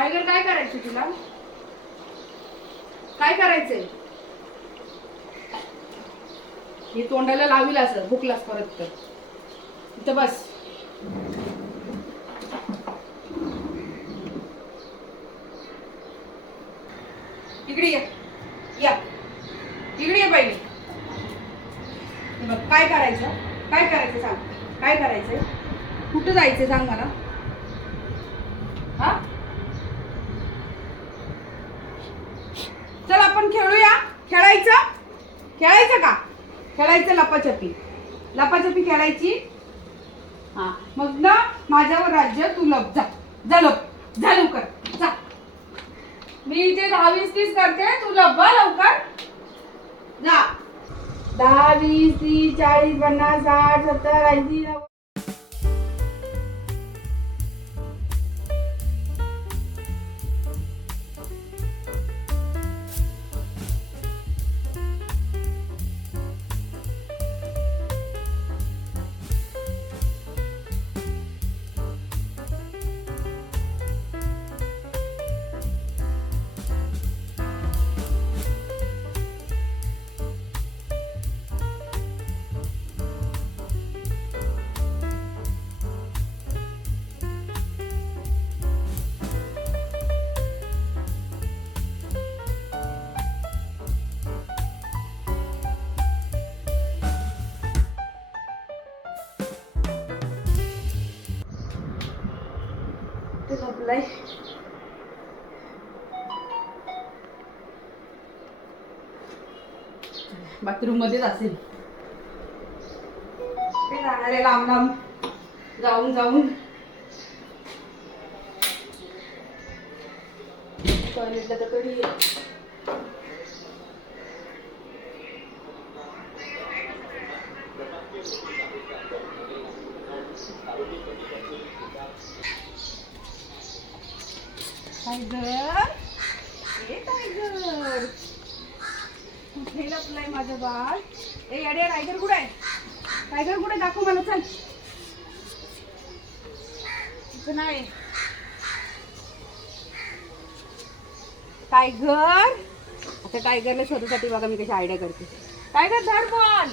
Tiger काय करायचं तुला? काय करायचंय? हे तोंडाला लावील असं भुकलास परत तर. इथं बस. इकडे ये. या इकडे ये पहिले. बघ काय करायचं? काय करायचं सांग. काय करायचंय? कुठं जायचंय सांग मला. हा चल आपण खेळूया. खेळायचं? खेळायचं का? खेळायचं लपाछपी. लपाछपी खेळायची. हा मग ना माझ्यावर राज्य तू लप जा. जा लप. जा लवकर जा. मी इथे 10 20 30 करते तू लप लवकर जा. 10 20 30 40 50 60 70 80 90. झोपलाय. बाथरूम मध्येच असेल. ते जाणारे लांब लांब जाऊन जाऊन टॉयलेटला तर कधी टायगर. ए टायगर कुठे लपलाय माझं बाळ? ए अडे टायगर कुठे आहे? टायगर कुठे दाखव मला. चल इथं नाही टायगर. आता टायगरला शोधासाठी बघा मी कशी आयडिया करते. टायगर धर बॉल.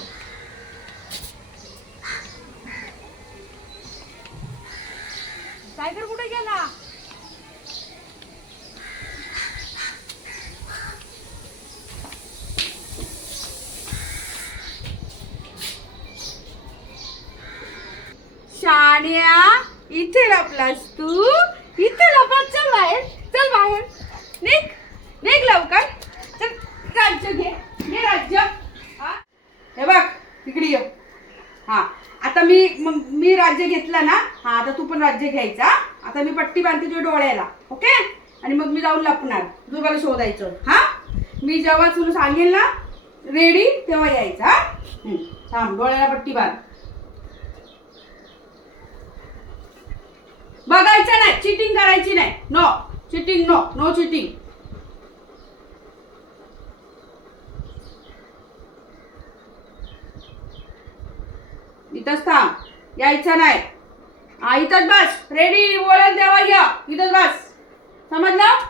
टायगर कुठे गेला? शाण्या इथे लपलास तू. इथे लपलास. चल बाहेर. चल बाहेर. निघ निघ लवकर. चल राज्य घे. घे राज्य. हे बघ तिकडे ये. हा आता मी राज्य घेतलं ना. हा आता तू पण राज्य घ्यायचा. आता मी पट्टी बांधते तुझ्या डोळ्याला. ओके आणि मग मी जाऊन लपणार. तुला शोधायचं. हा मी जेव्हा तुला सांगेल ना रेडी तेव्हा यायचं. हा थांब डोळ्याला पट्टी बांध. बघायचं नाही. चिटिंग करायची नाही. No cheating. No no cheating. इथंच थांब. यायचं नाही. हा इथंच बस. रेडी बोलेल तेव्हा या. इथंच बस. समजलं?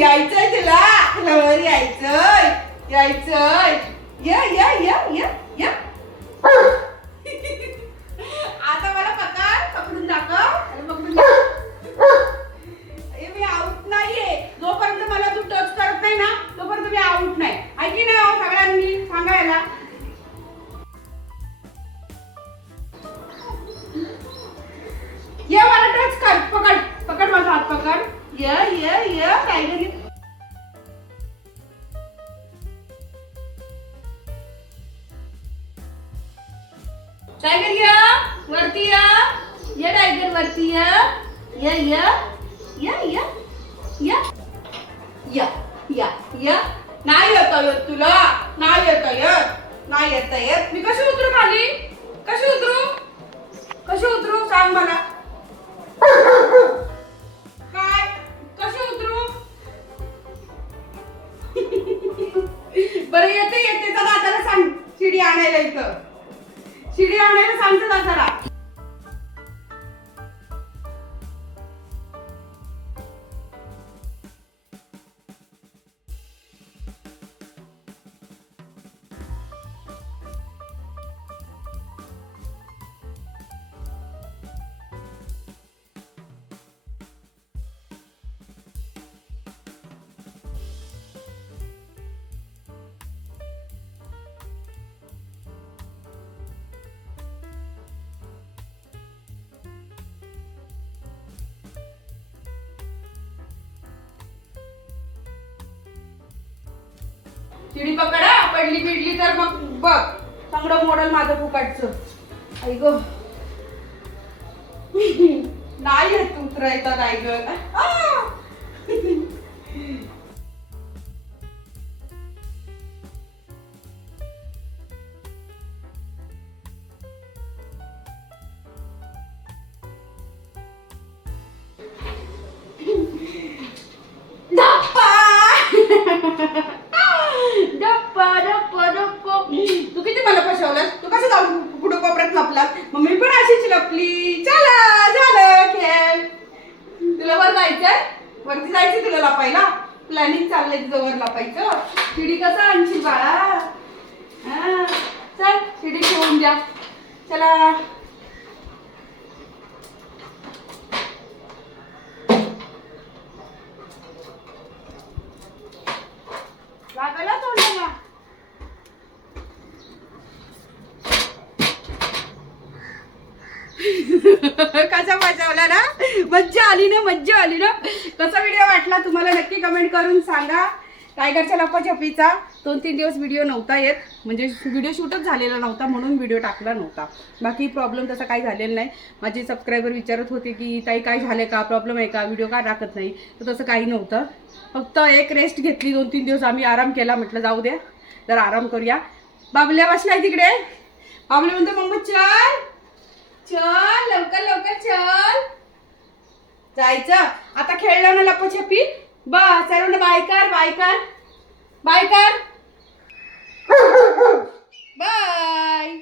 यायचंय तुला लवकर यायचंय यायचंय या या या या या आता मला पकडून दाखव पकडून मी आउट नाहीये जोपर्यंत मला तू टच करत नाही ना तोपर्यंत मी आउट नाही ऐकी नाही हो सगळ्यांनी सांगायला ये मला टच कर पकड पकड माझा हात पकड ये टायगर टायगर या वरती या ये टायगर वरती या या या या या या या या या नाही येत तुला नाही येत येत मी कशी उतरू खाली कशी उतरू सांग मला काय कशी उतरू बरं येते तर दादाला सांग शिडी आणायला सांगते दादाला चिडी पकडा पडली बिडली तर मग बघ चांगलं मॉडेल माझं फुकाटचं ऐक नाही येत उतरायचं काय ग तू किती मला फसवलंस तू कसं जाऊन पुढे कोपऱ्यात लपलास मग मी पण अशीच लपली चला झालं खेळ तुला वर जायचंय वरती जायचं तुला लपायला प्लॅनिंग चाललंय तुझं वर लपायचं शिडी कसं आणशील बाळा चल शिडी ठेवून द्या चला लागला तोंडाला कसा बजावला ना मज्जा आली ना कसा व्हिडिओ वाटला तुम्हाला नक्की कमेंट करून सांगा टायगरच्या लपाछपीचा 2-3 दिवस व्हिडिओ नव्हता येत म्हणजे व्हिडिओ शूटच झालेला नव्हता म्हणून व्हिडिओ टाकला नव्हता बाकी प्रॉब्लेम तसा काही झालेला नाही माझे सबस्क्रायबर विचारत होते की ताई काय झाले का प्रॉब्लेम आहे का व्हिडिओ का टाकत नाही तर तसं काही नव्हतं फक्त एक रेस्ट घेतली 2-3 दिवस आम्ही आराम केला म्हटलं जाऊ दे जरा आराम करूया बाबल्या बसलाय तिकडे बाबल्या म्हणतो मम्मा चल लवकर चल जायचं आता खेळलं ना लपाछपी बस सर्वांना बाय कर बाय